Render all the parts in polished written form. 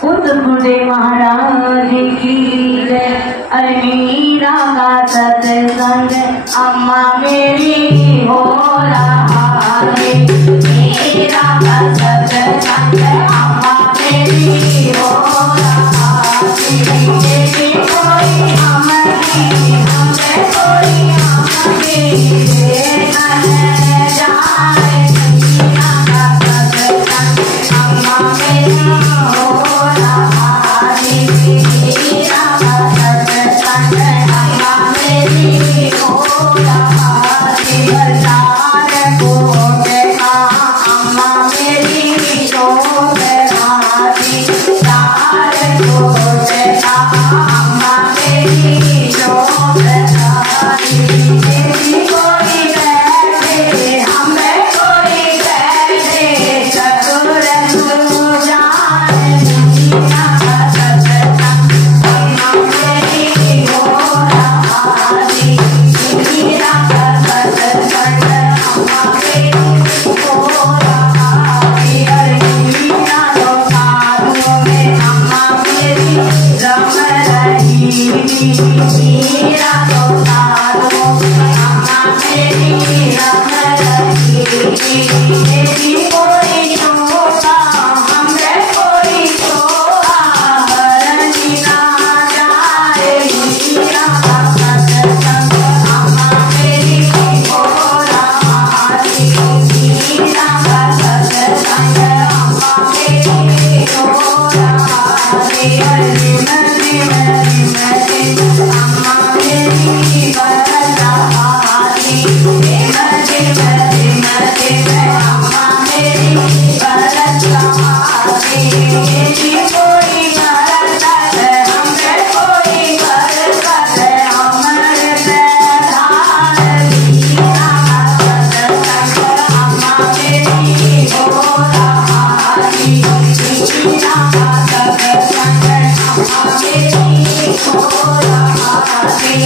बुद्धे महाराज की जय। अरे मीरा का सत्संग अम्मा मेरी हो रहा है। मीरा का सत्संग अम्मा मेरी हो रहा है। कोई हमारी हमें कोई हमारी जाए। मीरा का सत्संग अम्मा मेरी हो रहा है। मीरा का सत्संग अम्मा मेरी हो रहा है। बाजार को देखा अम्मा मेरी तो बहाती। बाजार को देखा अम्मा मेरी तो बहाती। कोई बैठे हमें कोई बैठे ससुर जाए। मीरा का सत्संग अम्मा मेरी हो रहा है। मीरा का सत्संग अम्मा मेरी हो रहा है। अरे मीरा तो साधुओं में अम्मा मेरी रम रही। मीरा तो साधुओं में अम्मा मेरी रम रही। कोई छोड़ा हमें कोई छोड़ा हरनी ना जाए। मीरा का सत्संग अम्मा मेरी हो रहा है। मीरा का सत्संग अम्मा मेरी हो रहा है। अरे मरी मरी मरी अम्मा मेरी बरस रहा है। मरी मरी मरी अम्मा मेरी बरस रहा है। कोई बरस है हमें कोई बरस है हमारे पैर। मीरा का सत्संग अम्मा मेरी हो रहा है। मीरा का सत्संग अम्मा मेरी हो रहा है।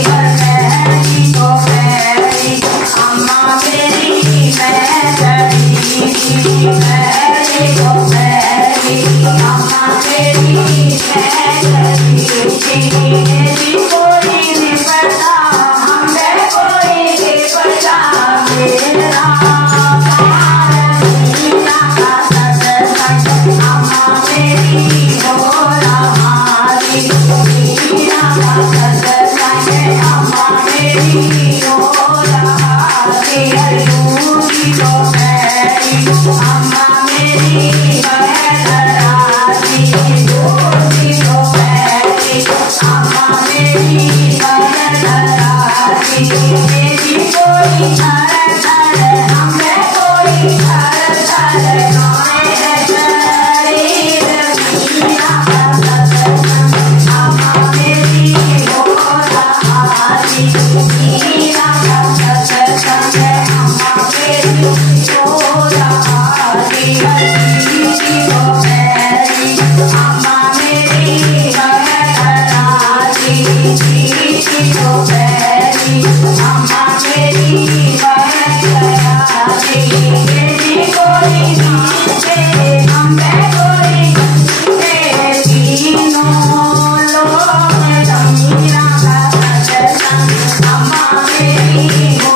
पैरी तो पैरी अम्मा मेरी मैं चढ़ी। पैरी तो पैरी अम्मा मेरी मैं चढ़ी। कोई निपटा हमें कोई निपटा मेरा प्यार। मीरा का सत्संग अम्मा मेरी हो रहा है। मीरा का सत्संग अम्मा मेरी हो रहा है। दूरी तो पैरी अम्मा मेरी बहन राजी। दूरी तो पैरी अम्मा मेरी बहन राजी। कोई घर घर हमें कोई घर घर हमें शरीर। मीरा का सत्संग अम्मा मेरी हो रहा है। मीरा का सत्संग अम्मा मेरी हो रहा है। दूरी तो पैरी अम्मा मेरी बहन राजी। दूरी तो पैरी अम्मा मेरी बहन राजी। कोई नीचे हमें कोई नीचे तीनों लोग। मीरा का सत्संग अम्मा मेरी हो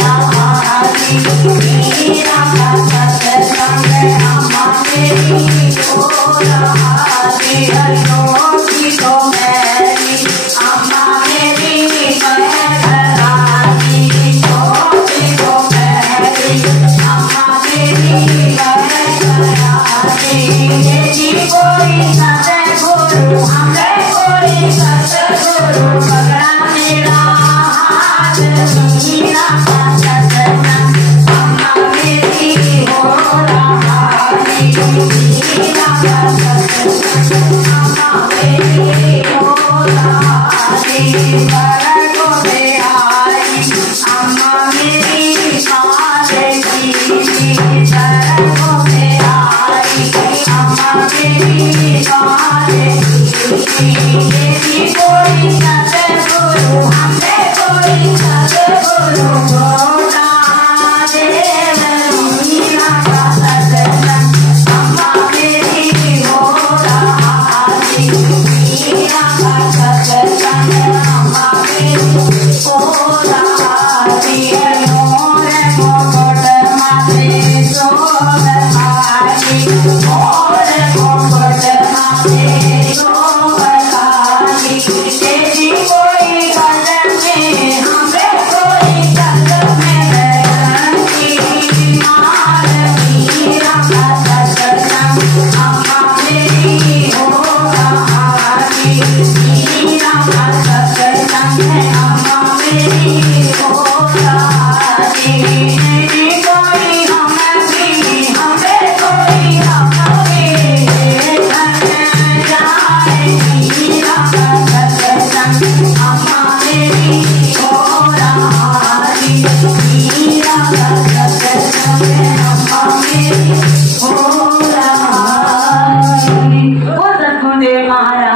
रहा है। मीरा का सत्संग अम्मा मेरी हो रहा है। दूरी तो पैरी अम्मा मेरी बहन राजी। दूरी तो पैरी अम्मा मेरी बहन राजी। कोई सतगुरु हमें कोई सतगुरु पकड़ा मेरा हाथ। मीरा का सत्संग अम्मा मेरी हो रहा है। मीरा का सत्संग अम्मा मेरी हो रहा है। बरगों में आई अम्मा मेरी पास की। बरगों में आई अम्मा मेरी पास की। कोई सतगुरु हमें कोई सतगुरु होना दे। मीरा का सत्संग अम्मा मेरी हो रहा वंदे मातरम।